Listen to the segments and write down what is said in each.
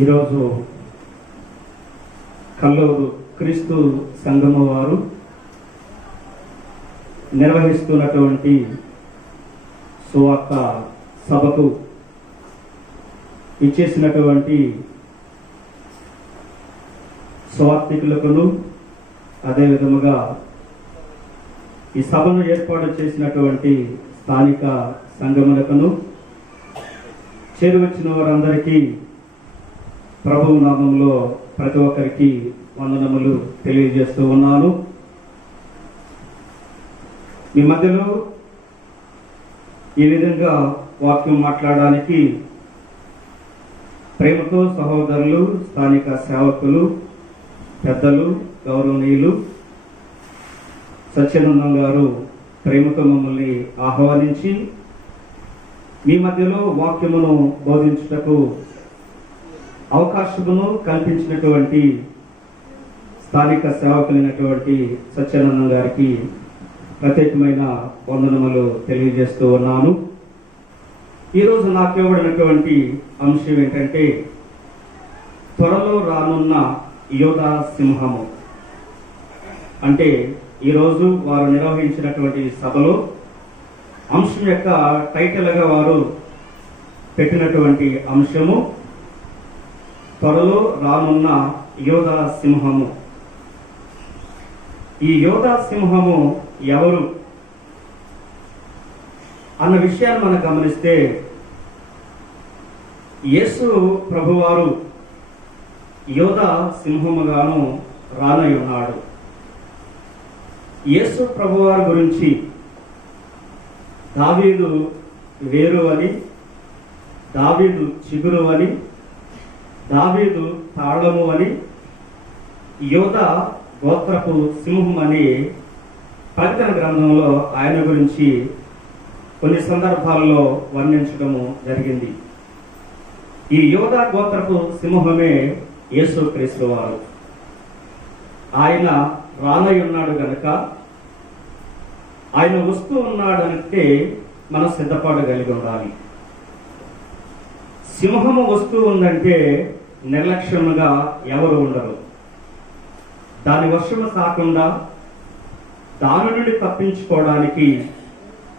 ఈరోజు కల్లూరు క్రీస్తు సంఘము వారు నిర్వహిస్తున్నటువంటి సువార్త సభకు ఇచ్చేసినటువంటి సువార్థికులకును అదేవిధముగా ఈ సభను ఏర్పాటు చేసినటువంటి స్థానిక సంఘములకును చేరువచ్చిన వారందరికీ ప్రభువు నామంలో ప్రతి ఒక్కరికి వందనములు తెలియజేస్తూ ఉన్నాను. మీ మధ్యలో ఈ విధంగా వాక్యం మాట్లాడడానికి ప్రేమతో సహోదరులు, స్థానిక సేవకులు, పెద్దలు, గౌరవనీయులు సత్యానందం గారు ప్రేమతో మమ్మల్ని ఆహ్వానించి మీ మధ్యలో వాక్యమును బోధించుటకు అవకాశమును కల్పించినటువంటి స్థానిక సేవకులైనటువంటి సత్యానందం గారికి ప్రత్యేకమైన వందనములు తెలియజేస్తూ ఉన్నాను. ఈరోజు నాకు ఇవ్వబడినటువంటి అంశం ఏంటంటే త్వరలో రానున్న యోధా సింహము. అంటే ఈరోజు వారు నిర్వహించినటువంటి సభలో అంశం యొక్క టైటిల్గా వారు పెట్టినటువంటి అంశము త్వరలో రానున్న యోధా సింహము. ఈ యోధా సింహము ఎవరు అన్న విషయాన్ని మనం గమనిస్తే యేసు ప్రభువారు యోధా సింహముగాను రానై ఉన్నాడు. యేసు ప్రభువారి గురించి దావీదు వేరు అని, దావీదు చిగురు అని, దావీదు తాళము అని, యోధా గోత్రపు సింహం అని ప్రకటన గ్రంథంలో ఆయన గురించి కొన్ని సందర్భాల్లో వర్ణించడము జరిగింది. ఈ యోధా గోత్రపు సింహమే యేసుక్రీస్తు వారు. ఆయన రానై ఉన్నాడు గనుక, ఆయన వస్తూ ఉన్నాడంటే మనం సిద్ధపడగలిగి ఉండాలి. సింహము వస్తూ ఉందంటే నిర్లక్ష్యముగా ఎవరు ఉండరు. దాని వశము కాకుండా దాని నుండి తప్పించుకోవడానికి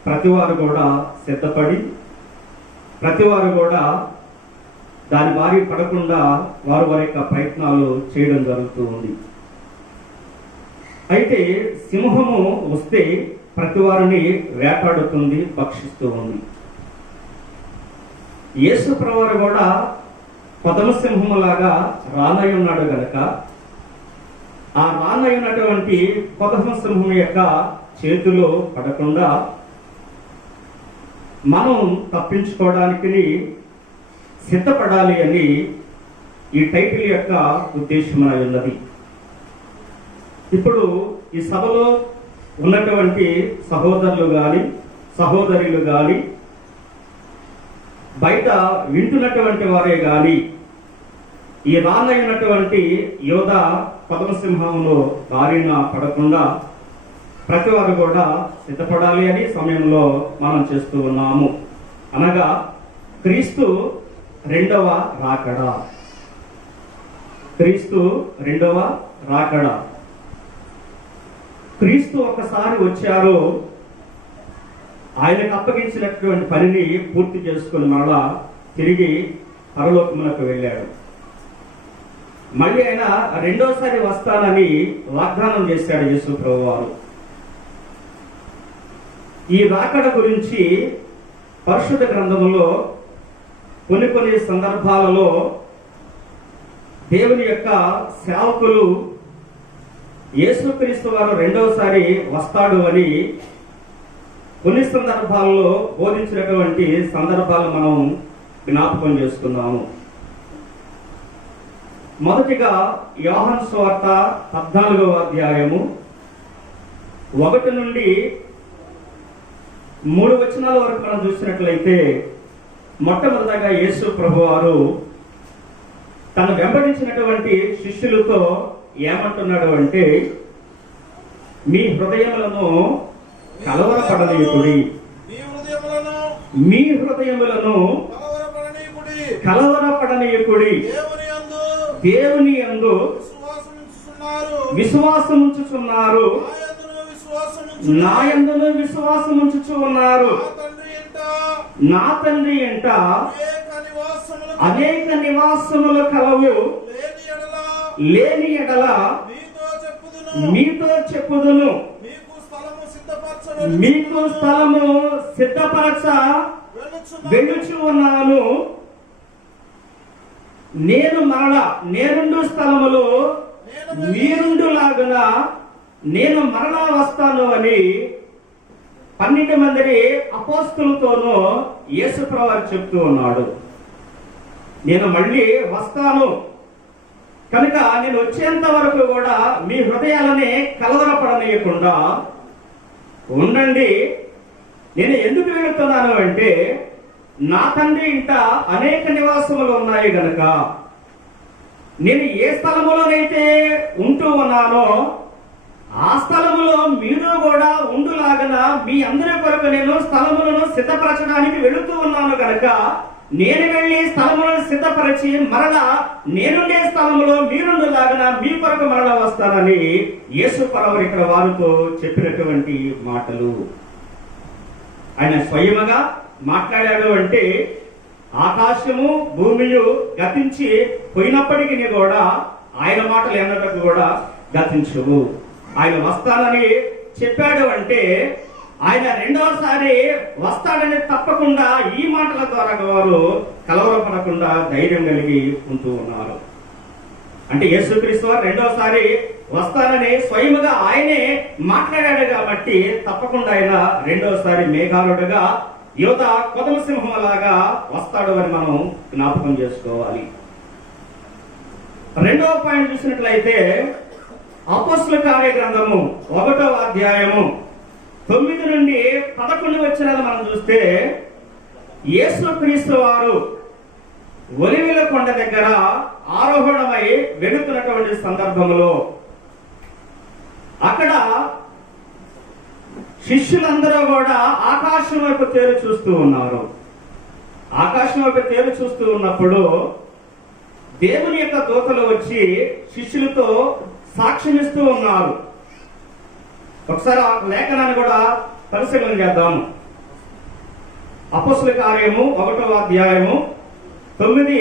ప్రతివారు కూడా సిద్ధపడి, ప్రతివారు కూడా దాని బారి పడకుండా వారి యొక్క ప్రయత్నాలు చేయడం జరుగుతూ ఉంది. అయితే సింహము వస్తే ప్రతి వారిని వేటాడుతుంది, భక్షిస్తూ ఉంది. యేసు ప్రభువారు కూడా పదమ సింహములాగా రానై ఉన్నాడు గనక ఆ రానై ఉన్నటువంటి పదమ సింహం యొక్క చేతిలో పడకుండా మనం తప్పించుకోవడానికి సిద్ధపడాలి అని ఈ టైటిల్ యొక్క ఉద్దేశమై ఉన్నది. ఇప్పుడు ఈ సభలో ఉన్నటువంటి సహోదరులు గాని, సహోదరులు గాని, బయట వింటున్నటువంటి వారే గాని ఈ రానైనటువంటి యోధా పద్మసింహంలో బారిన పడకుండా ప్రతి వారు కూడా సిద్ధపడాలి అని సమయంలో మనం చేస్తూ ఉన్నాము. అనగా క్రీస్తు రెండవ రాకడ. క్రీస్తు రెండవ రాకడ. క్రీస్తు ఒకసారి వచ్చారు, ఆయనకు అప్పగించినటువంటి పనిని పూర్తి చేసుకుని మరలా తిరిగి పరలోకములకు వెళ్ళాడు. మళ్ళీ ఆయన రెండోసారి వస్తానని వాగ్దానం చేశాడు యేసు ప్రభువారు. ఈ రాకడ గురించి పరిశుద్ధ గ్రంథంలో కొన్ని సందర్భాలలో దేవుని యొక్క సేవకులు యేసుక్రీస్తు వారు రెండవసారి వస్తాడు అని కొన్ని సందర్భాల్లో బోధించినటువంటి సందర్భాలు మనం జ్ఞాపకం చేసుకున్నాము. మొదటిగా యోహాను సువార్త 14వ అధ్యాయము 1 నుండి 3 వచనాల వరకు మనం చూసినట్లయితే మొట్టమొదటగా యేసు ప్రభువారు తను వెంబడించినటువంటి శిష్యులతో ఏమంటున్నాడు అంటే, మీ హృదయములను కలవరపడనీయుడి, మీ హృదయములను కలవరపడనీయుడి, దేవుని యందు విశ్వాసం ఉంచుచున్నారు. విశ్వాసముంచుచున్నారు, నా యందును విశ్వాసముంచుచు ఉన్నారు. నా తండ్రి ఎంట అనేక నివాసములు కలవు, లేని ఎడల మీతో చెప్పుదును, మీకు స్థలము సిద్ధపరచ వెళ్ళుచు ఉన్నాను. నేను మరలా నేనుండు స్థలములో మీరుండులాగున నేను మరలా వస్తాను అని 12 మంది అపోస్తలుతోనూ యేసుప్రభువు చెప్తూ ఉన్నాడు. నేను మళ్ళీ వస్తాను కనుక నేను వచ్చేంత వరకు కూడా మీ హృదయాలని కలవరపడనీయకుండా ఉండండి. నేను ఎందుకు వెళుతున్నాను అంటే నా తండ్రి ఇంట అనేక నివాసములు ఉన్నాయి గనక నేను ఏ స్థలములోనైతే ఉంటూ ఉన్నానో ఆ స్థలములో మీరు కూడా ఉండులాగన మీ అందరి కొరకు నేను స్థలములను సిద్ధపరచడానికి వెళుతూ ఉన్నాను గనక నేను వెళ్ళి స్థలములను సిద్ధపరిచి మరలా నేనుండే స్థలములో మీరుండులాగన మీ కొరకు మరలా వస్తానని యేసుప్రభువు ఇక్కడ వారితో చెప్పినటువంటి మాటలు. ఆయన స్వయముగా మాట్లాడాడు అంటే ఆకాశము భూమియు గతించి పోయినప్పటికీ కూడా ఆయన మాటలు ఎన్నటకు కూడా గతించవు. ఆయన వస్తానని చెప్పాడు అంటే ఆయన రెండవసారి వస్తాడని తప్పకుండా ఈ మాటల ద్వారా వారు కలవరపడకుండా ధైర్యం కలిగి ఉంటూ ఉన్నారు. అంటే యేసుక్రీస్తు వారు రెండవసారి వస్తానని స్వయముగా ఆయనే మాట్లాడాడు కాబట్టి తప్పకుండా ఆయన రెండవసారి మేఘాలుడుగా యువత కొదమ సింహంలాగా వస్తాడు అని మనం జ్ఞాపకం చేసుకోవాలి. రెండవ పాయింట్ చూసినట్లయితే అపోస్తలుల కార్య గ్రంథము 1వ అధ్యాయము 9 నుండి 11 వచనాలు మనం చూస్తే యేసుక్రీస్తు వారు ఒలివల కొండ దగ్గర ఆరోహణమై వెళుతున్నటువంటి సందర్భంలో అక్కడ శిష్యులందరూ కూడా ఆకాశం వైపు తేరు చూస్తూ ఉన్నారు. ఆకాశం వైపు తేరు చూస్తూ ఉన్నప్పుడు దేవుని యొక్క దూతలు వచ్చి శిష్యులతో సాక్ష్యమిస్తూ ఉన్నారు. ఒకసారి ఆ లేఖనాన్ని కూడా పరిశీలన చేద్దాము. అపోస్తలుల కార్యము 1వ అధ్యాయము 9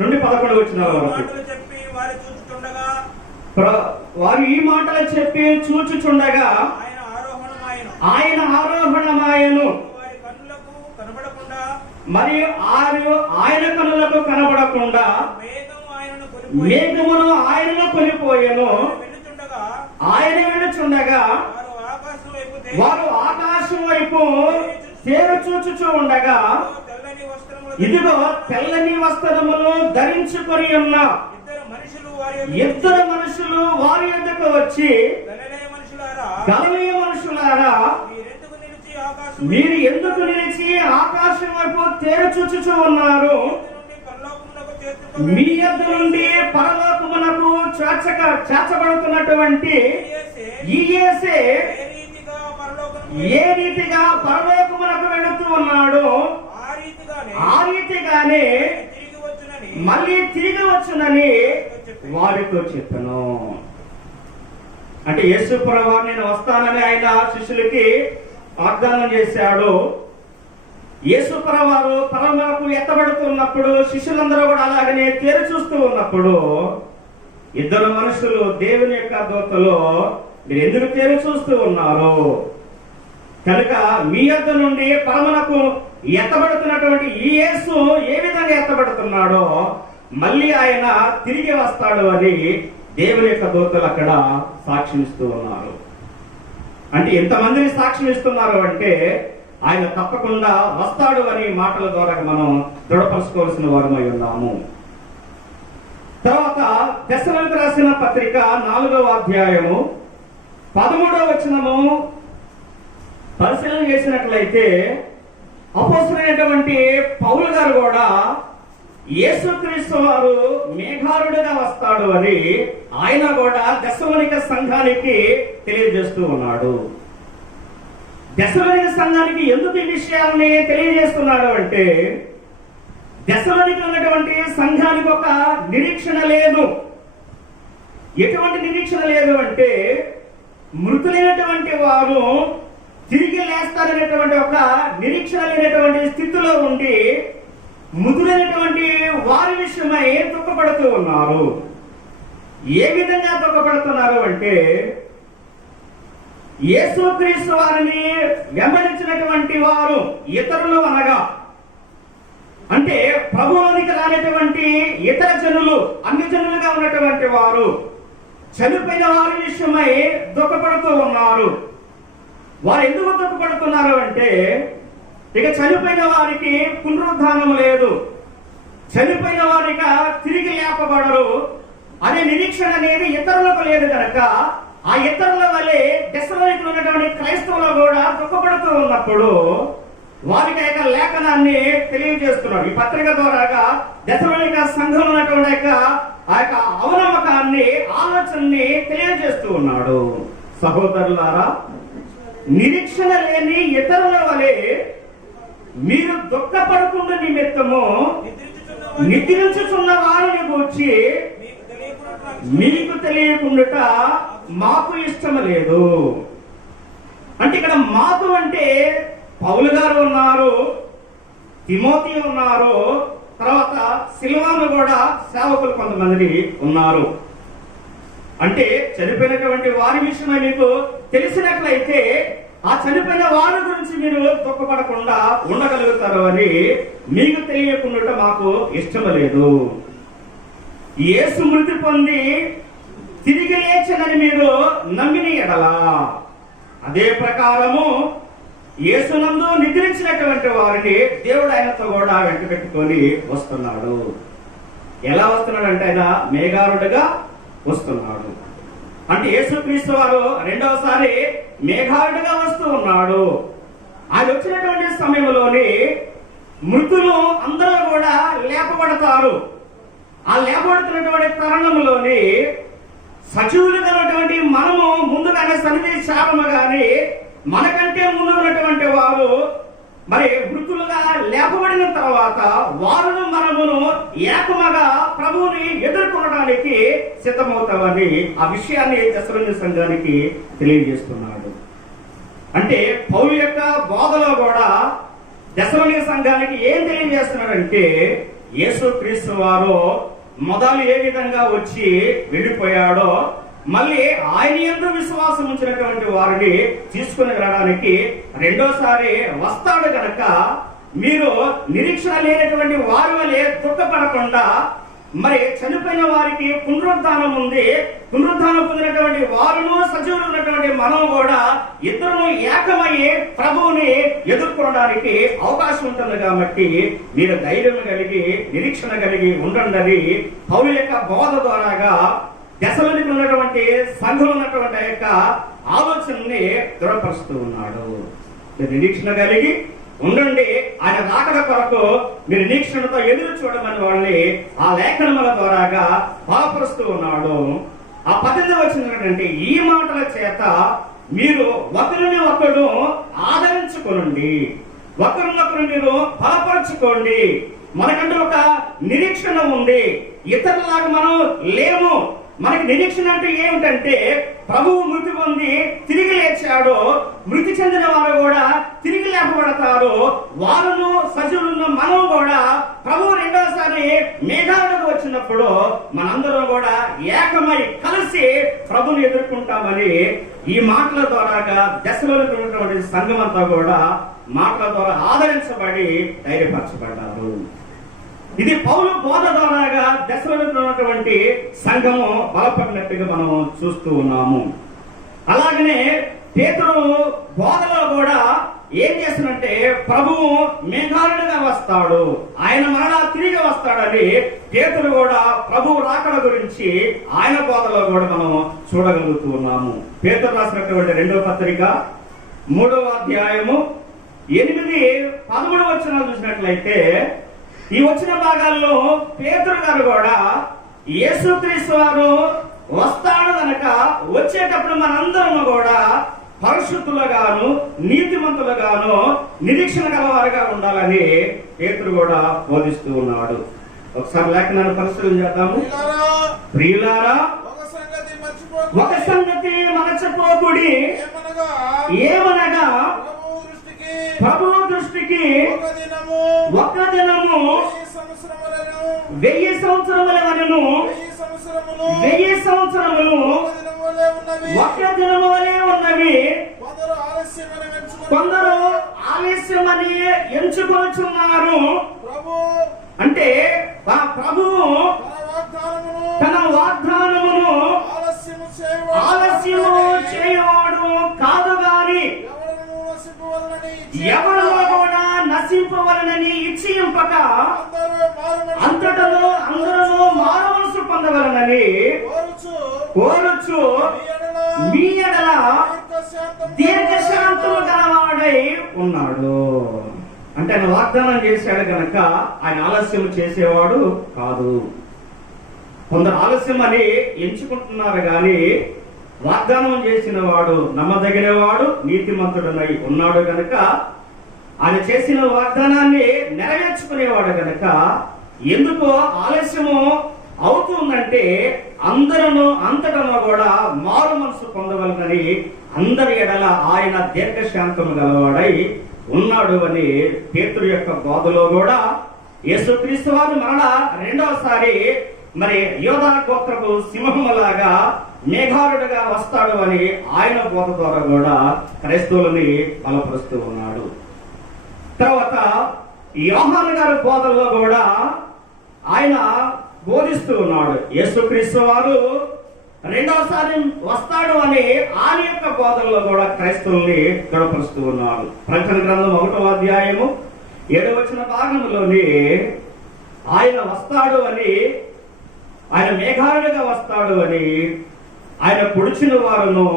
నుండి 11 వచనాల వరకు. వారు ఈ మాటలు చెప్పి చూచుచుండగా ఆయన ఆరోహణమాయను, మరియు ఆయన కనులకు కనబడకుండా మేఘమును ఆయనను కొనిపోయెను. ఆయన వెళ్ళుచుండగా వారు ఆకాశం వైపు తేరు చూచుచూ ఉండగా ఇదిగో తెల్లని వస్త్రములు ధరించుకొని ఉన్న ఇద్దరు మనుషులు వారి యొద్దకు వచ్చి, గలిలయ మనుషులారా, మీరు ఎందుకు నిలిచి ఆకాశం వైపు తేరు చూచుచూ ఉన్నారు? మీ యొద్ద నుండి పరలోకమునకు చేర్చబడుతున్నటువంటి ఈ యేసే ఏ రీతిగా పరలోకమునకు వెళుతూ ఉన్నాడో ఆ రీతిగానే మళ్ళీ తిరిగి వచ్చునని వారితో చెప్పను. అంటే యేసుప్రభువు నేను వస్తానని ఆయన శిష్యులకి వాగ్దానం చేశాడు. యేసుప్రభువు వారు పరలోకమునకు ఎత్తబడుతున్నప్పుడు శిష్యులందరూ కూడా అలాగనే తేరు చూస్తూ ఉన్నప్పుడు ఇద్దరు మనుషులు దేవుని యొక్క దూతలో మీరు ఎందుకు తేరు చూస్తూ ఉన్నారు? కనుక మీ యొద్ద నుండి పరమునకు ఎత్తబడుతున్నటువంటి ఈ యేసు ఏ విధంగా ఎత్తబడుతున్నాడో మళ్ళీ ఆయన తిరిగి వస్తాడు అని దేవుని యొక్క దూతలు అక్కడ సాక్ష్యమిస్తూ ఉన్నారు. అంటే ఎంతమందిని సాక్ష్యమిస్తున్నారు అంటే ఆయన తప్పకుండా వస్తాడు అని మాటల ద్వారా మనం దృఢపరచుకోవాల్సిన వారమై ఉన్నాము. తర్వాత దశలోనికి రాసిన పత్రిక 4వ అధ్యాయము 13వ వచనము పరిశీలన చేసినట్లయితే అపోస్తలుడైనటువంటి పౌలు గారు కూడా యేసుక్రీస్తు వారు మేఘారుడుగా వస్తాడు అని ఆయన కూడా దశలోనిక సంఘానికి తెలియజేస్తూ ఉన్నాడు. దశలోనిక సంఘానికి ఎందుకు ఈ విషయాన్ని తెలియజేస్తున్నాడు అంటే దశలోనికి ఉన్నటువంటి సంఘానికి ఒక నిరీక్షణ లేదు. ఎటువంటి నిరీక్షణ లేదు అంటే, మృతులైనటువంటి వారు తిరిగి లేస్తారనేటువంటి ఒక నిరీక్షణ లేనటువంటి స్థితిలో ఉండి మృతులైనటువంటి వారి విషయమై దుఃఖపడుతూ ఉన్నారు. ఏ విధంగా దుఃఖపడుతున్నారు అంటే, యేసుక్రీస్తు వారిని వెంబడించినటువంటి వారు ఇతరులు అనగా, అంటే ప్రభువులోనికి రానటువంటి ఇతర జనులు, అన్ని జనులుగా ఉన్నటువంటి వారు చనిపోయిన వారి విషయమై దుఃఖపడుతూ ఉన్నారు. వారు ఎందుకు దుఃఖపడుతున్నారు అంటే, ఇక చనిపోయిన వారికి పునరుద్ధానం లేదు, చనిపోయిన వారిగా తిరిగి లేపబడరు అనే నిరీక్షణ అనేది ఇతరులకు లేదు కనుక, ఆ ఇతరుల వలె దశలోనికలో ఉన్నటువంటి క్రైస్తవులు కూడా దుఃఖపడుతూ ఉన్నప్పుడు వారికి యొక్క లేఖనాన్ని తెలియజేస్తున్నాడు. ఈ పత్రిక ద్వారాగా దశలోనిక సంఘంలో ఉన్నటువంటి ఆ యొక్క అవనమ్మకాన్ని, ఆలోచనని తెలియజేస్తూ ఉన్నాడు. సహోదరులారా, నిరీక్షణ లేని ఇతరుల వలె మీరు దుఃఖపడకుండా నిమిత్తము నిద్రించుచున్న వారిని గూర్చి మీకు తెలియకుండా మాకు ఇష్టం లేదు. అంటే ఇక్కడ మాకు అంటే పౌలు గారు ఉన్నారు, తిమోతి ఉన్నారు, తర్వాత సిల్వాను కూడా సేవకులు కొంతమంది ఉన్నారు. అంటే చనిపోయినటువంటి వారి విషయమై మీకు తెలిసినట్లయితే ఆ చనిపోయిన వారి గురించి మీరు దుఃఖపడకుండా ఉండగలుగుతారు అని మీకు తెలియకుండా మాకు ఇష్టం లేదు. యేసు మృతి పొంది తిరిగి లేచనని మీరు నమ్మిన ఎడలా, అదే ప్రకారము యేసునందు నిద్రించినటువంటి వారిని దేవుడు ఆయనతో కూడా వెంట పెట్టుకొని వస్తున్నాడు. ఎలా వస్తున్నాడు అంటే, ఆయన మేఘారుడుగా వస్తున్నాడు. అంటే యేసుక్రీస్తు వారు రెండవసారి మేఘారుడుగా వస్తూ ఉన్నాడు. ఆయన వచ్చినటువంటి సమయంలోని మృతులు అందరూ కూడా లేపబడతారు. ఆ లేపబడుతున్నటువంటి తరుణంలోని సజీవులుగా ఉన్నటువంటి మనము ముందుగానే సన్నిధి శాపము గాని మనకంటే ముందు ఉన్నటువంటి వారు మరి మృతులుగా లేపబడిన తర్వాత వారును మనమును ఏకముగా ప్రభువుని ఎదుర్కొనడానికి సిద్ధమవుతామని ఆ విషయాన్ని దశలోని సంఘానికి తెలియజేస్తున్నాడు. అంటే పౌలు యొక్క బోధలో కూడా దశలోని సంఘానికి ఏం తెలియజేస్తున్నాడంటే, యేసుక్రీస్తు వారు మొదలు ఏ విధంగా వచ్చి వెళ్ళిపోయాడో మళ్ళీ ఆయన యందు విశ్వాసం ఉంచినటువంటి వారిని తీసుకుని వెళ్ళడానికి రెండోసారి వస్తాడు గనక, మీరు నిరీక్షణ లేనటువంటి వారి వలె దుఃఖపడకుండా, మరి చనిపోయిన వారికి పునరుద్ధానం ఉంది, పునరుద్ధానం పొందినటువంటి వారును సజీవులు ఉన్నటువంటి మనం కూడా ఇద్దరు ఏకమయ్యి ప్రభువుని ఎదుర్కోవడానికి అవకాశం ఉంటుంది. కాబట్టి మీరు ధైర్యం కలిగి నిరీక్షణ కలిగి ఉండండి. పౌలు యొక్క బోధ ద్వారాగా దశలోనికి ఉన్నటువంటి సంఘంలో ఉన్నటువంటి యొక్క ఆలోచనని దృఢపరుస్తూ ఉన్నాడు. నిరీక్షణ కలిగి ఉండండి, ఆయన రాకడ కొరకు మీరు నిరీక్షణతో ఎదురు చూడమని వాళ్ళని ఆ లేఖనముల ద్వారాగా బలపరుస్తూ ఉన్నాడు. ఆ 18వ వచనం ఏంటంటే, ఈ మాటల చేత మీరు ఒకరిని ఒకరు ఆదరించుకోండి, ఒకరినొకరు మీరు బలపరచుకోండి. మనకంటూ ఒక నిరీక్షణ ఉంది, ఇతరులాగా మనం లేము. మనకి నిరీక్షణ అంటే ఏమిటంటే, ప్రభువు మృతి పొంది తిరిగి లేచాడు, మృతి చెందిన వారు కూడా తిరిగి లేపబడతారు. వారును సజీవులను మనం కూడా ప్రభువు రెండోసారి మేఘాలకు వచ్చినప్పుడు మనందరం కూడా ఏకమై కలిసి ప్రభుని ఎదుర్కొంటామని ఈ మాటల ద్వారాగా దశలో ఉన్నటువంటి సంఘం అంతా కూడా మాటల ద్వారా ఆదరించబడి ధైర్యపరచబడ్డారు. ఇది పౌలు బోధ ద్వారాగా దశలో ఉన్నటువంటి సంఘము బలపడినట్టుగా మనం చూస్తూ ఉన్నాము. అలాగనే పేతురు బోధలో కూడా ఏం చేస్తున్నట్టే, ప్రభువు మేఘాలుడుగా వస్తాడు, ఆయన మరలా తిరిగి వస్తాడని పేతురు కూడా ప్రభువు రాకడ గురించి ఆయన బోధలో కూడా మనం చూడగలుగుతూ ఉన్నాము. పేతురు రాసినటువంటి 2వ పత్రిక 3వ అధ్యాయము 8-13 వచనాలు చూసినట్లయితే, ఈ వచ్చిన భాగాల్లో పేతురు గారు కూడా యేసుక్రీస్తు వారు వస్తాడు కనుక వచ్చేటప్పుడు మనందరం కూడా పరిశుద్ధులుగాను నీతిమంతులుగాను నిరీక్షణ గలవారుగా ఉండాలని పేతురు కూడా బోధిస్తూ ఉన్నాడు. ఒకసారి లేఖనాన్ని పరిశీలన చేద్దాము. ప్రియులారా, ఒక సంగతి మరచిపోకుడి, ఏమనగా ప్రభువు దృష్టికి ఒక దినము 1000 సంవత్సరములను 1000 సంవత్సరములు ఒక దినము వలె ఉన్నవి. కొందరు ఆలస్యమని ఎంచుకొనుచున్నారు. అంటే ప్రభువు తన వాగ్దానమును ఆలస్యము చేయవాడు కాదు గాని ఎవరిలో కూడా నశింపవలనని ఇచ్చింపక అందరూ మారు మనసు పొందవలనని కోరుచు మీ ఎడల దీర్ఘశాంతము గలవాడై ఉన్నాడు. అంటే ఆయన వాగ్దానం చేశాడు గనక ఆయన ఆలస్యం చేసేవాడు కాదు. కొందరు ఆలస్యం అని ఎంచుకుంటున్నారు గాని వాగ్దానం చేసిన వాడు నమ్మదగిన వాడు నీతిమంతుడనై ఉన్నాడు గనక ఆయన చేసిన వాగ్దానాన్ని నెరవేర్చుకునేవాడు గనక ఎందుకో ఆలస్యము అవుతుందంటే అందరూ అంతటా కూడా మారు మనసు పొందవలనని అందరి ఎడల ఆయన దీర్ఘశాంతము గలవాడై ఉన్నాడు అని పేతురు యొక్క బోధలో కూడా యేసుక్రీస్తు వారు మరలా రెండవసారి మరి యోధా గోత్రపు సింహములాగా మేఘారుడుగా వస్తాడు అని ఆయన బోధ ద్వారా కూడా క్రైస్తవులని బలపరుస్తూ ఉన్నాడు. తర్వాత యోహాను గారి బోధల్లో కూడా ఆయన బోధిస్తూ ఉన్నాడు. యేసుక్రీస్తు వారు రెండవసారి వస్తాడు అని ఆయన యొక్క బోధనలో కూడా క్రైస్తవుల్ని గడపరుస్తూ ఉన్నాడు. ప్రకటన గ్రంథం 1వ అధ్యాయము 7వ వచన భాగంలోని ఆయన వస్తాడు అని, ఆయన మేఘారుడుగా వస్తాడు అని, ఆయన పొడిచిన వారును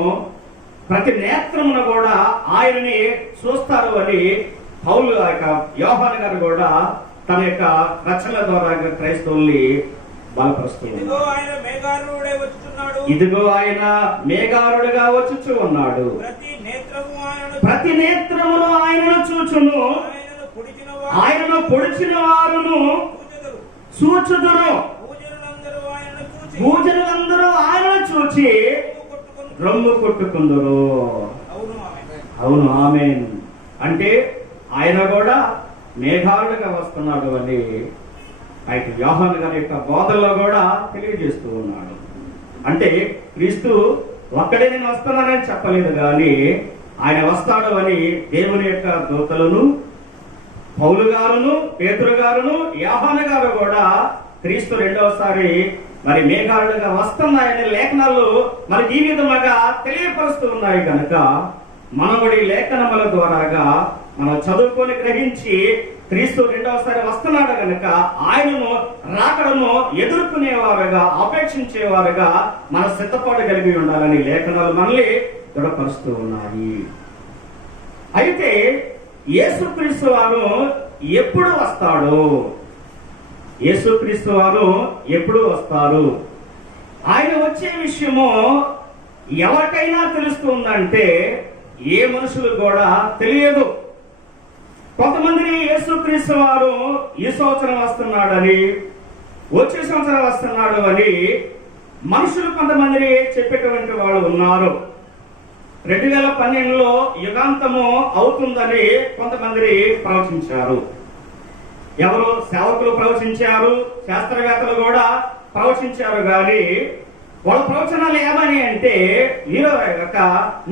ప్రతి నేత్రమున కూడా ఆయనని చూస్తారు అని పౌలు యొక్క యోహాను గారు కూడా తన యొక్క రచనల ద్వారా క్రైస్తవుల్ని బలపరుస్తుంది. ఇదిగో ఆయన మేఘారుడుగా వచ్చుచు ఉన్నాడు, ప్రతి నేత్రమును ఆయనను చూచును, ఆయనను పొడిచిన వారును చూచుదురు, భూజనులందరూ ఆయనను చూచి రొమ్ము కొట్టుకుందరు. అవును, ఆమేన్. అంటే ఆయన కూడా మేఘారుడుగా వస్తున్నాడు అని ఆయన యోహాను గారి యొక్క బోధనలో కూడా తెలియజేస్తూ ఉన్నాడు. అంటే క్రీస్తు ఒక్కడే నేను వస్తున్నానని చెప్పలేదు కానీ ఆయన వస్తాడు అని దేవుని యొక్క దూతలను పౌలు గారును పేతురు గారును యోహాను గారు కూడా క్రీస్తు రెండవసారి మరి మేఘారుడుగా వస్తున్నాయని లేఖనాలు మరి ఈ విధముగా తెలియపరుస్తూ ఉన్నాయి కనుక మనబడి లేఖనముల ద్వారాగా మనం చదువుకొని గ్రహించి క్రీస్తు రెండవసారి వస్తున్నాడు కనుక ఆయనను రాకడను ఎదుర్కొనేవారుగా అపేక్షించేవారుగా మన సిద్ధపాటు కలిగి ఉండాలని లేఖనాలు మనల్ని దృఢపరుస్తూ ఉన్నాయి. అయితే యేసుక్రీస్తు వారు ఎప్పుడు వస్తాడు? యేసుక్రీస్తు వారు ఎప్పుడు వస్తారు? ఆయన వచ్చే విషయము ఎవరికైనా తెలుస్తుందంటే ఏ మనుషులకు కూడా తెలియదు. కొంతమంది యేసుక్రీస్తు వారు ఈ సంవత్సరం వస్తున్నాడని, వచ్చే సంవత్సరం వస్తున్నాడు అని మనుషులు కొంతమంది చెప్పేటువంటి వాళ్ళు ఉన్నారు. 2012లో యుగాంతము అవుతుందని కొంతమంది ప్రవచించారు. ఎవరు? సేవకులు ప్రవచించారు, శాస్త్రవేత్తలు కూడా ప్రవచించారు. కానీ వాళ్ళ ప్రవచనాలు ఏమని అంటే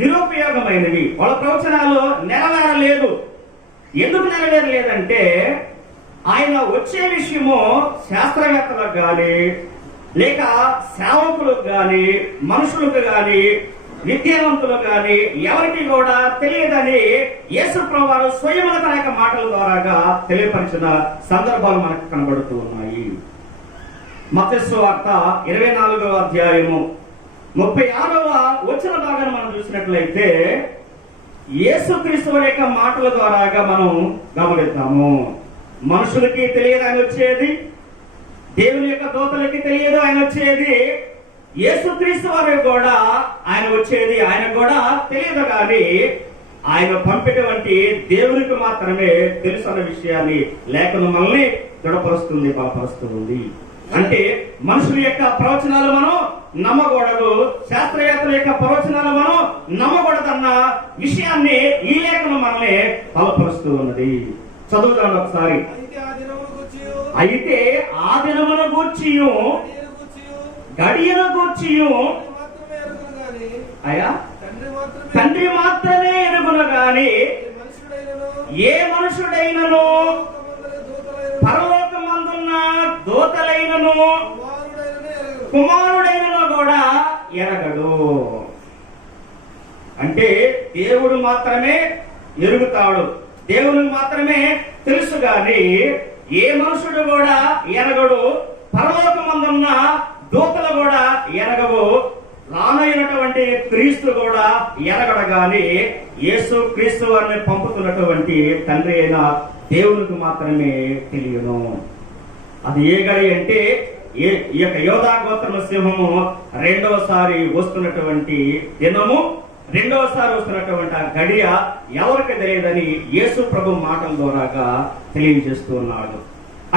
నిరుపయోగమైనవి. వాళ్ళ ప్రవచనాలు నెరవేరలేదు. ఎందుకు నెరవేరలేదంటే ఆయన వచ్చే విషయము శాస్త్రవేత్తలకు కానీ లేక సేవకులకు కానీ మనుషులకు కానీ విద్యావంతులకు కానీ ఎవరికి కూడా తెలియదని యేసు ప్రభువు స్వయముగా తన యొక్క మాటల ద్వారాగా తెలియపరిచిన సందర్భాలు మనకు కనబడుతూ ఉన్నాయి. మత్తయి సువార్త 24వ అధ్యాయము 36వ వచన భాగాన్ని మనం చూసినట్లయితే యేసుక్రీస్తు యొక్క మాటల ద్వారాగా మనం గమనిద్దాము. మనుషులకి తెలియదు ఆయన వచ్చేది, దేవుని యొక్క దూతలకి తెలియదు ఆయన వచ్చేది, యేసుక్రీస్తు వారు కూడా ఆయన వచ్చేది ఆయన కూడా తెలియదు, కానీ ఆయన పంపేటువంటి దేవునికి మాత్రమే తెలుసు అన్న విషయాన్ని లేఖనం మనల్ని దృఢపరుస్తుంది, బలపరుస్తుంది. అంటే మనుషుల యొక్క ప్రవచనాలు మనం నమ్మకూడదు, శాస్త్రవేత్తల యొక్క ప్రవచనాలు మనం నమ్మకూడదన్న విషయాన్ని ఈ లేఖనం మనల్ని బలపరుస్తూ ఉన్నది. చదువుతాను ఒకసారి. అయితే ఆ దినమున గూర్చియు గడియను గూర్చియు అయ్యా తండ్రి మాత్రమే ఎరుగును గాని ఏ మనుషుడైనను పరలోకమందున్న దూతలైనను కుమారుడైనను కూడా ఎరగడు. అంటే దేవుడు మాత్రమే ఎరుగుతాడు, దేవునికి మాత్రమే తెలుసు, గాని ఏ మనుషుడు కూడా ఎరగడు, పరలోకమందున్న దూతలు కూడా ఎరగవు, రానైనటువంటి క్రీస్తు కూడా ఎరగడు. గాని యేసు క్రీస్తు వారిని పంపుతున్నటువంటి తండ్రి అయిన దేవునికి మాత్రమే తెలియను. అది ఏ గడి అంటే ఈ యొక్క యోధా గోత్రమ సింహము రెండవసారి వస్తున్నటువంటి దినము, రెండవసారి వస్తున్నటువంటి ఆ గడియ ఎవరికి తెలియదని యేసు ప్రభు మాటల ద్వారాగా తెలియజేస్తూ ఉన్నాడు.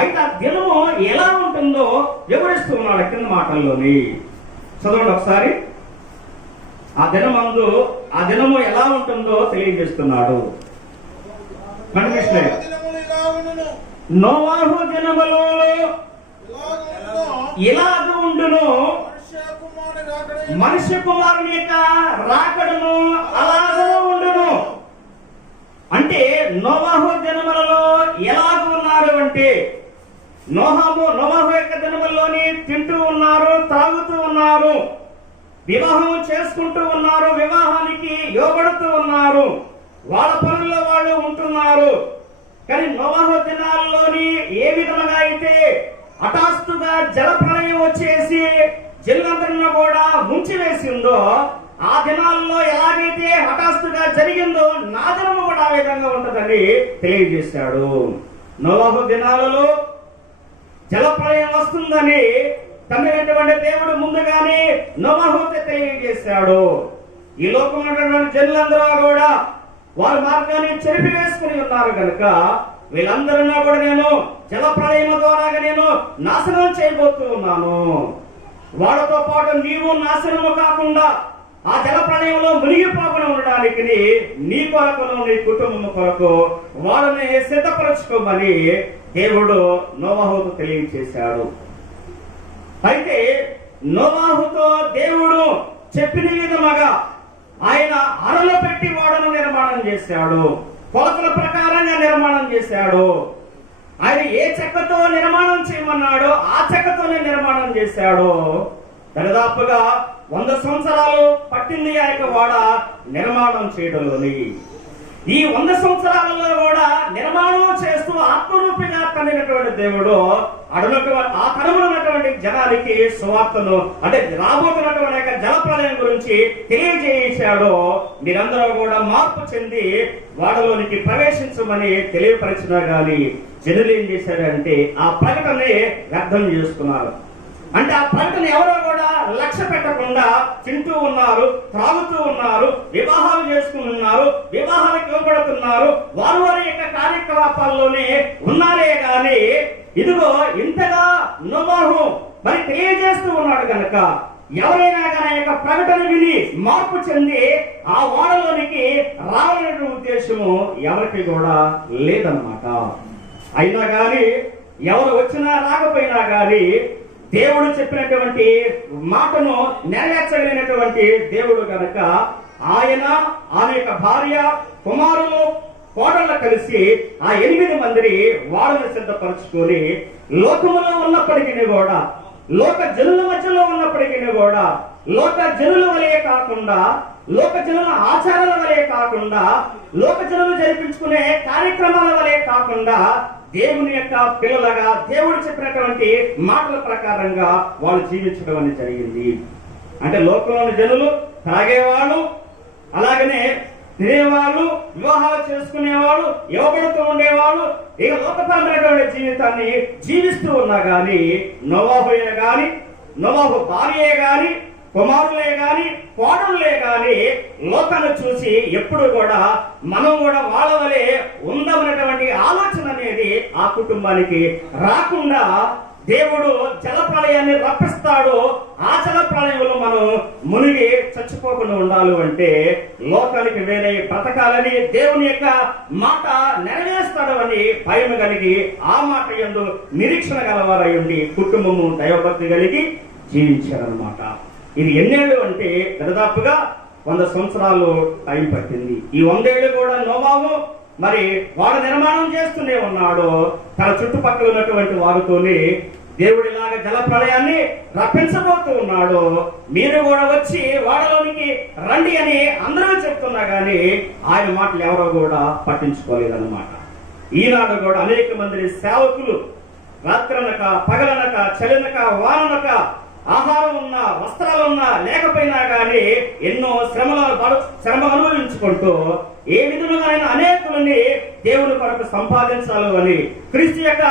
అయితే ఆ దినము ఎలా ఉంటుందో వివరిస్తూ ఉన్నాడు కింద మాటల్లోని. చదవండి ఒకసారి. ఆ దినమందు ఆ దినము ఎలా ఉంటుందో తెలియజేస్తున్నాడు. నోవాహు దినములో ఇలాగ ఉండును, మనుష్య కుమారుని యొక్క రాకడను అలాగూ ఉండును. అంటే నోవాహు దినములలో ఎలాగ ఉన్నారు అంటే నోవాహు యొక్క దినముల్లోని తింటూ ఉన్నారు, తాగుతూ ఉన్నారు, వివాహం చేసుకుంటూ ఉన్నారు, వివాహానికి యోగడుతూ ఉన్నారు, వాళ్ళ పనుల్లో వాళ్ళు ఉంటున్నారు. కానీ నోవాహు దినాల్లోని ఏ విధంగా అయితే హఠాత్తుగా జల ప్రళయం వచ్చేసి జనులందరినీ కూడా ముంచివేసిందో, ఆ దినాల్లో ఎలాగైతే హఠాత్తుగా జరిగిందో నా దినము కూడా ఆ విధంగా ఉంటుందని తెలియజేశాడు. నోవాహు దినాలలో జల ప్రళయం వస్తుందని తండ్రి దేవుడు ముందుగానే నోవాహుతో తెలియజేశాడు. ఈ లోకంలో ఉన్నటువంటి జనులందరూ కూడా వారి మార్గాన్ని చెరిపి వేసుకుని ఉన్నారు కనుక వీళ్ళందరూ కూడా నేను జల ప్రళయం ద్వారా నేను నాశనం చేయబోతూ ఉన్నాను. వాళ్ళతో పాటు నీవు నాశనము కాకుండా ఆ జల ప్రళయంలో మునిగిపోకుండా ఉండడానికి నీ కొరకును నీ కుటుంబం కొరకు వాళ్ళని సిద్ధపరచుకోమని దేవుడు నోవాహుతో తెలియజేశాడు. అయితే నోవాహుతో దేవుడు చెప్పిన విధముగా ఆయన అరలో పెట్టి వాడను నిర్మాణం చేశాడు, కొలతల ప్రకారంగా నిర్మాణం చేశాడు. ఆయన ఏ చెక్కతో నిర్మాణం చేయమన్నాడో ఆ చెక్కతోనే నిర్మాణం చేశాడు. దాదాపుగా 100 సంవత్సరాలు పట్టింది ఆ యొక్క వాడ నిర్మాణం చేయడంలోని. ఈ 100 సంవత్సరాలలో కూడా నిర్మాణం చేస్తూ ఆత్మరూపిగా తండ్రినటువంటి దేవుడు ఆ తరములో ఉన్నటువంటి జనానికి సువార్తను అంటే రాబోతున్నటువంటి జల ప్రళయం గురించి తెలియజేశాడు. మీరందరూ కూడా మార్పు చెంది వాడలోనికి ప్రవేశించమని తెలియపరిచినా గాని జనులు ఏం చేశారంటే ఆ ప్రకటనే వ్యర్థం చేసుకున్నారు. అంటే ఆ ప్రకటన ఎవరో కూడా లక్ష్య పెట్టకుండా తింటూ ఉన్నారు, త్రాగుతూ ఉన్నారు, వివాహాలు చేసుకున్నారు, వివాహాలకు ఇవ్వబడుతున్నారు, వారి యొక్క కార్యకలాపాల్లోనే ఉన్నారే గాని ఇదిగో ఇంతగా నోవాహు మరి తెలియజేస్తూ ఉన్నాడు కనుక ఎవరైనా కానీ యొక్క ప్రకటన విని మార్పు చెంది ఆ ఓడలోనికి రావాలనే ఉద్దేశము ఎవరికి కూడా లేదన్నమాట. అయినా గాని ఎవరు వచ్చినా రాకపోయినా గాని దేవుడు చెప్పినటువంటి మాటను నెరవేర్చగలిగినటువంటి దేవుడు కనుక ఆయన యొక్క భార్య, కుమారులు, కోడళ్ళు కలిసి ఆ 8 మందిని వాడను సిద్ధపరచుకొని లోకములో ఉన్నప్పటికీ కూడా, లోక జనుల మధ్యలో ఉన్నప్పటికీ కూడా, లోక జనుల వలె కాకుండా, లోక జనుల ఆచారాల వలె కాకుండా, లోక జనులు జరిపించుకునే కార్యక్రమాల వలె కాకుండా దేవుని యొక్క పిల్లలుగా దేవుడు చెప్పినటువంటి మాటల ప్రకారంగా వాళ్ళు జీవించడం అనేది జరిగింది. అంటే లోకంలోని జనులు తాగేవాళ్ళు, అలాగనే తినేవాళ్ళు, వివాహాలు చేసుకునేవాళ్ళు, ఇవ్వబడుతూ ఉండేవాళ్ళు, ఇక లోకపరమైనటువంటి జీవితాన్ని జీవిస్తూ ఉన్నా గాని నోవాహు గాని నోవాహు భార్యే గాని, కుమారులే గాని, కోడళ్ళే గాని లోకాన్ని చూసి ఎప్పుడు కూడా మనం కూడా వాళ్ళ వలె ఉందన్నటువంటి ఆలోచన అనేది ఆ కుటుంబానికి రాకుండా దేవుడు జలప్రళయాన్ని రప్పిస్తాడు. ఆ జలప్రళయంలో మనం మునిగి చచ్చిపోకుండా ఉండాలి అంటే లోకానికి వేరే బ్రతకాలని దేవుని యొక్క మాట నెరవేరుస్తాడు అని భయం కలిగి ఆ మాట యందు నిరీక్షణ గలవారై ఉండి కుటుంబము దైవభక్తి కలిగి జీవించారనమాట. ఇది ఎన్నేళ్ళు అంటే దాదాపుగా 100 సంవత్సరాలు టైం పట్టింది. ఈ 100 ఏళ్ళు కూడా నోవాహు మరి వాడు నిర్మాణం చేస్తూనే ఉన్నాడు. తన చుట్టుపక్కల ఉన్నటువంటి వారితోనే దేవుడిలాగా జల ప్రళయాన్ని రప్పించబోతూ ఉన్నాడు. మీరు కూడా వచ్చి వాడలోనికి రండి అని అందరూ చెప్తున్నా గానీ ఆయన మాటలు ఎవరో కూడా పట్టించుకోలేదన్నమాట. ఈనాడు కూడా అనేక మంది సేవకులు రాత్రనక పగలనక చలినక వాననక ఆహారం ఉన్నా వస్త్రాలు ఉన్నా లేకపోయినా కానీ ఎన్నో శ్రమ అనుభవించుకుంటూ ఏ విధంగా అనేకులని దేవుని కొరకు సంపాదించాలి అని క్రీస్తు యొక్క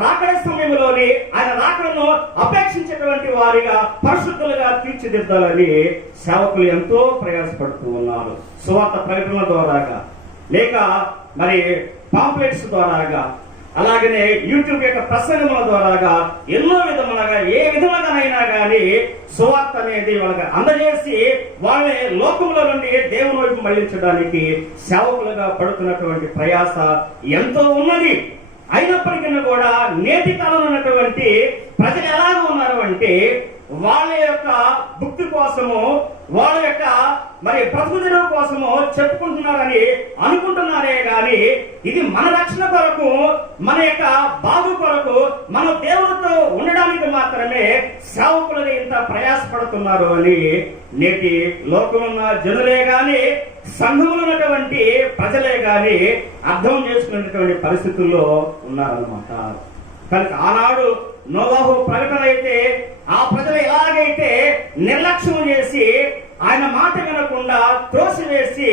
రాకడ సమయంలోని ఆయన రాకడను అపేక్షించేటువంటి వారిగా పరిశుద్ధులుగా తీర్చిదిద్దాలని సేవకులు ఎంతో ప్రయాసపడుతూ ఉన్నారు. సువార్త ప్రకటన ద్వారాగా లేక మరి పాంప్లెట్స్ ద్వారాగా అలాగనే యూట్యూబ్ యొక్క ప్రసంగముల ద్వారాగా ఎన్నో విధములుగా ఏ విధముగానైనా కానీ సువార్త అనేది వాళ్ళకి అందజేసి వాళ్ళని లోకముల నుండి దేవుని వైపు మళ్లించడానికి సేవకులుగా పడుతున్నటువంటి ప్రయాస ఎంతో ఉన్నది. అయినప్పటికీ కూడా నేటి కాలంలో ఉన్నటువంటి ప్రజలు ఎలాగ ఉన్నారు అంటే వాళ్ళ యొక్క భక్తి కోసము వాళ్ళ యొక్క మరి బ్రతుకుదెరువు కోసము చెప్పుకుంటున్నారని అనుకుంటున్నారే గాని ఇది మన రక్షణ కొరకు మన యొక్క బాగు కొరకు మన దేవుడితో ఉండడానికి మాత్రమే సేవకులుగా ఇంత ప్రయాసపడుతున్నారు అని నేటి లోకమున్న జనులే గాని సంఘములు ఉన్నటువంటి ప్రజలే గాని అర్థం చేసుకునేటువంటి పరిస్థితుల్లో ఉన్నారన్నమాట. కనుక ఆనాడు నోవాహు ప్రకటన అయితే ఆ ప్రజలు ఎలాగైతే నిర్లక్ష్యం చేసి ఆయన మాట వినకుండా త్రోసివేసి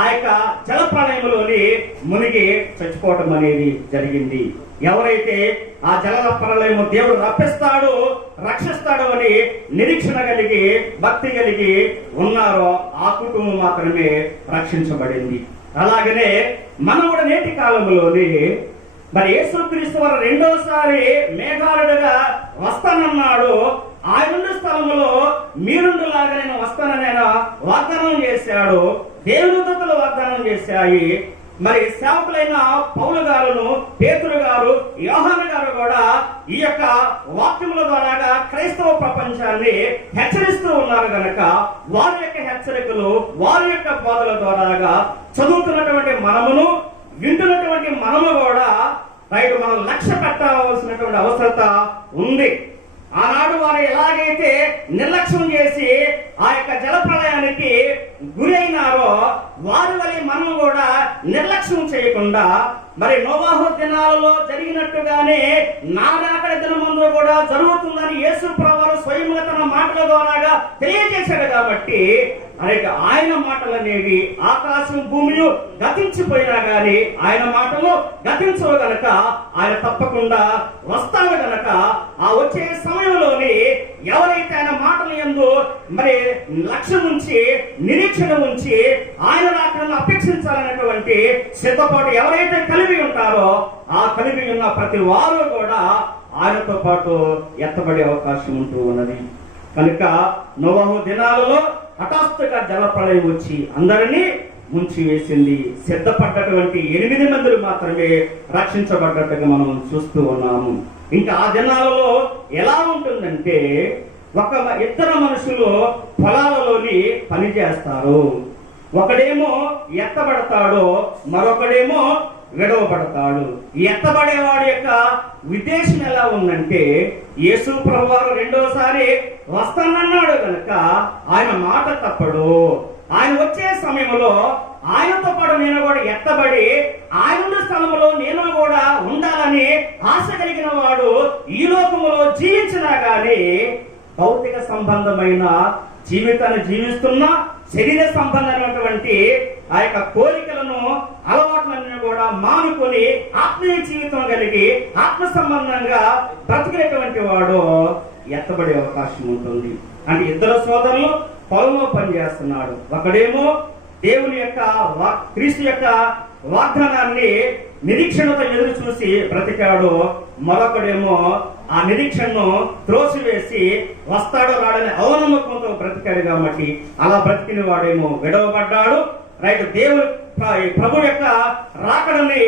ఆ యొక్క జల ప్రళయంలోని మునిగి చచ్చిపోవటం అనేది జరిగింది. ఎవరైతే ఆ జల ప్రళయము దేవుడు రప్పిస్తాడు రక్షిస్తాడు అని నిరీక్షణ కలిగి భక్తి కలిగి ఉన్నారో ఆ కుటుంబం మాత్రమే రక్షించబడింది. అలాగనే మనం కూడా నేటి కాలంలోని మరి యేసుక్రీస్తు వారు రెండోసారి మేఘాలుడుగా వస్తానన్నాడు. ఆయన స్థలంలో మీరుండులాగా నేను వస్తానని ఆయన వాగ్దానం చేశాడు. దేవుని దూతలు వాగ్దానం చేశాయి. మరి సేవకులైన పౌలు గారును పేతురు గారు యోహాను గారు కూడా ఈ యొక్క వాక్యముల ద్వారాగా క్రైస్తవ ప్రపంచాన్ని హెచ్చరిస్తూ ఉన్నారు గనక వారి యొక్క హెచ్చరికలు వారి యొక్క బోధల ద్వారాగా చదువుతున్నటువంటి మనమును వింటున్నటువంటి మనము కూడా మనం లక్ష్య పెట్టవలసినటువంటి అవసరత ఉంది. ఆనాడు వారు ఎలాగైతే నిర్లక్ష్యం చేసి ఆ యొక్క జల ప్రళయానికి గురి అయినారో వారి వల్ల మనం కూడా నిర్లక్ష్యం చేయకుండా మరి నోవాహు దినాలలో జరిగినట్టుగానే నా రాకడ దినమందు కూడా జరుగుతుందని యేసు ప్రభువు స్వయంగా తన మాటల ద్వారాగా తెలియజేశాడు. కాబట్టి ఆయన మాటలు అనేవి ఆకాశం భూమియు గతించిపోయినా గాని ఆయన మాటలు గతించవు గనక ఆయన తప్పకుండా వస్తాడు గనక ఆ వచ్చే సమయంలోని ఎవరైతే ఆయన మాటలు యందు మరి లక్ష్యం ఉంచి నిరీక్షణ ఉంచి ఆయన రాకడను అపేక్షించాలనేటువంటి సిద్ధపాటు ఎవరైతే కలిగి ఉంటారో ఆ కలిగి ఉన్న ప్రతి వారు కూడా ఆయనతో పాటు ఎత్తబడే అవకాశం ఉంటూ ఉన్నది. కనుక నోవాహు దినాలలో హఠాత్తుగా జల ప్రళయం వచ్చి అందరినీ ముంచి వేసింది. సిద్ధపడ్డటువంటి 8 మంది మాత్రమే రక్షించబడ్డట్టుగా మనం చూస్తూ ఉన్నాము. ఇంకా ఆ దినాలలో ఎలా ఉంటుందంటే ఇద్దరు మనుషులు పొలాలలోని పని చేస్తారు. ఒకడేమో ఎత్తబడతాడు, మరొకడేమో విడవబడతాడు. ఎత్తబడేవాడి యొక్క ఉద్దేశం ఎలా ఉందంటే యేసు ప్రభువారు రెండోసారి వస్తానన్నాడు కనుక ఆయన మాట తప్పడు. ఆయన వచ్చే సమయంలో ఆయనతో పాటు నేను కూడా ఎత్తబడి ఆయన స్థలంలో నేను కూడా ఉండాలని ఆశ కలిగిన వాడు ఈ లోకములో జీవించినా గాని భౌతిక సంబంధమైన జీవితాన్ని జీవిస్తున్న శరీర సంబంధమైనటువంటి ఆ యొక్క కోరికలను అలవాట్లన్నీ కూడా మానుకొని ఆత్మీయ జీవితం కలిగి ఆత్మ సంబంధంగా బ్రతికినటువంటి వాడు ఎత్తబడే అవకాశం ఉంటుంది. అంటే ఇద్దరు సోదరులు పొలంలో పనిచేస్తున్నాడు. ఒకడేమో దేవుని యొక్క క్రీస్తు యొక్క వాగ్దానాన్ని నిరీక్షణతో ఎదురు చూసి బ్రతికాడు. మరొకడేమో ఆ నిరీక్షణను త్రోసివేసి వస్తాడో రాడని అవనమ్మకంతో బ్రతికాడు. కాబట్టి అలా బ్రతికిన వాడేమో విడవబడ్డాడు. రైట్, దేవుడు ప్రభు యొక్క రాకడని,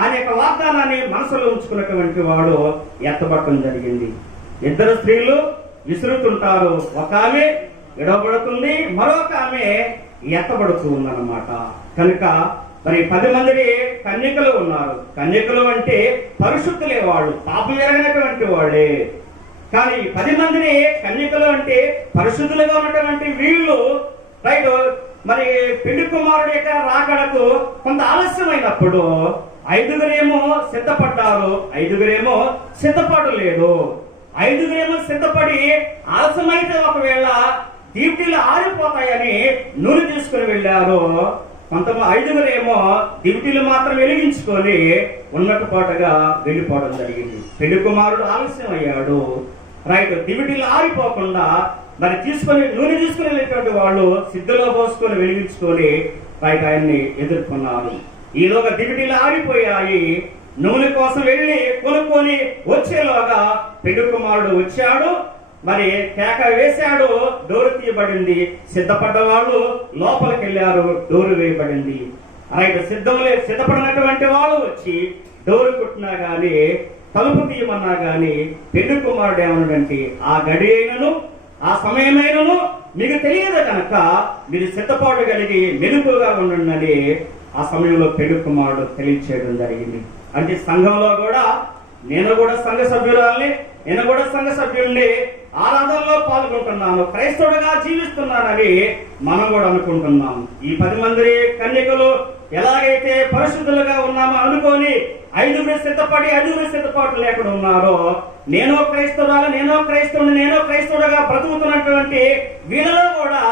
ఆయన యొక్క వాగ్దానాన్ని మనసులో ఉంచుకున్నటువంటి వాడు ఎత్తబడటం జరిగింది. ఇద్దరు స్త్రీలు విసురుతుంటారు. ఒక ఆమె విడవబడుతుంది, మరొక ఆమె ఎత్తబడుతూ ఉందన్నమాట. కనుక మరి 10 మంది కన్యకలు ఉన్నారు. కన్యకలు అంటే పరిశుద్ధులే, వాళ్ళు పాపం ఎరగనటువంటి వాళ్ళే. కానీ 10 మందిని కన్యకలు అంటే పరిశుద్ధులుగా ఉన్నటువంటి వీళ్ళు రైట్ మరి పెళ్లి కుమారుడు యొక్క రాకడకు కొంత ఆలస్యమైనప్పుడు 5గురేమో సిద్ధపడ్డారు, 5గురేమో సిద్ధపడలేదు. 5గురేమో సిద్ధపడి ఆలస్యమైతే ఒకవేళ దీప్తిలు ఆరిపోతాయని నూనె తీసుకుని వెళ్ళారు. 5గురేమో దివిటీలు మాత్రం వెలిగించుకొని ఉన్నట్టు పాటుగా వెళ్ళిపోవడం జరిగింది. పెళ్లి కుమారుడు ఆలస్యం అయ్యాడు. రైట్, దివిటీలు ఆరిపోకుండా మరి నూనె తీసుకుని వెళ్ళేటువంటి వాళ్ళు సిద్ధలో పోసుకొని వెలిగించుకొని రైట్ ఆయన్ని ఎదుర్కొన్నారు. ఈలోగా దివిటీలు ఆరిపోయాయి. నూనె కోసం వెళ్ళి కొనుక్కొని వచ్చేలోగా పెళ్లి కుమారుడు వచ్చాడు. మరి కేక వేశాడు, డోరు తీయబడింది. సిద్ధపడ్డ వాళ్ళు లోపలికి వెళ్ళారు, డోరు వేయబడింది. రైట్, సిద్ధపడినటువంటి వాళ్ళు వచ్చి డోరు కుట్టినా గాని, తలుపు తీయమన్నా గాని పెళ్లి కుమారుడు ఏమన్నాడంటే, ఆ గడి అయినను ఆ సమయమైనను మీకు తెలియదు కనుక మీరు సిద్ధపడగలిగి మెలుగుగా ఉండండి ఆ సమయంలో పెళ్లి కుమారుడు తెలియచేయడం జరిగింది. అంటే సంఘంలో కూడా నేను కూడా సంఘ సభ్యురాల్ని, నేను కూడా సంఘ సభ్యుల్ని, ఆరాధనలో పాల్గొంటున్నాను, క్రైస్తవుడిగా జీవిస్తున్నానని మనం కూడా అనుకుంటున్నాం. ఈ 10 మంది కన్యకలు ఎలాగైతే పరిశుద్ధులుగా ఉన్నామో అనుకొని 5గురు సిద్ధపడి 5గురు సిద్ధపాటు లేకుండా ఉన్నారో, నేనో క్రైస్తవుడుగా బ్రతుకుతున్నటువంటి వీళ్ళలో కూడా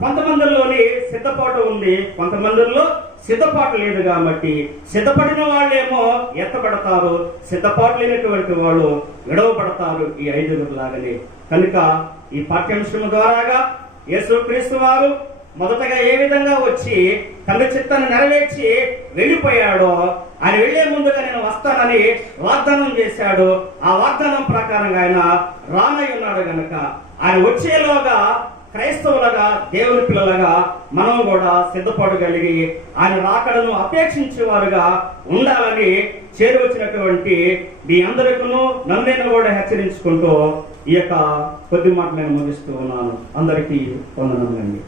కొంతమందిలోని సిద్ధపాటు ఉంది, కొంతమందిలో సిద్ధపాటు లేదు. కాబట్టి సిద్ధపడిన వాళ్ళేమో ఎత్తబడతారు, సిద్ధపాటు లేనటువంటి వాళ్ళు విడవబడతారు ఈ 5గురు లాగానే. కనుక ఈ పాఠ్యాంశం ద్వారాగా యేసుక్రీస్తు వారు మొదటగా ఏ విధంగా వచ్చి తండ్రి చిత్తాన్ని నెరవేర్చి వెళ్ళిపోయాడో, ఆయన వెళ్లే ముందుగా నేను వస్తానని వాగ్దానం చేశాడు. ఆ వాగ్దానం ప్రకారంగా ఆయన రానై ఉన్నాడు. గనక ఆయన వచ్చేలోగా క్రైస్తవులుగా, దేవుని పిల్లలుగా మనం కూడా సిద్ధపడగలిగి ఆయన రాకడను అపేక్షించేవారుగా ఉండాలని చేరువచ్చినటువంటి మీ అందరికీ నన్ను కూడా హెచ్చరించుకుంటూ ఈ యొక్క కొద్ది మాట నేను ముగిస్తూ ఉన్నాను. అందరికీ వందనములండి.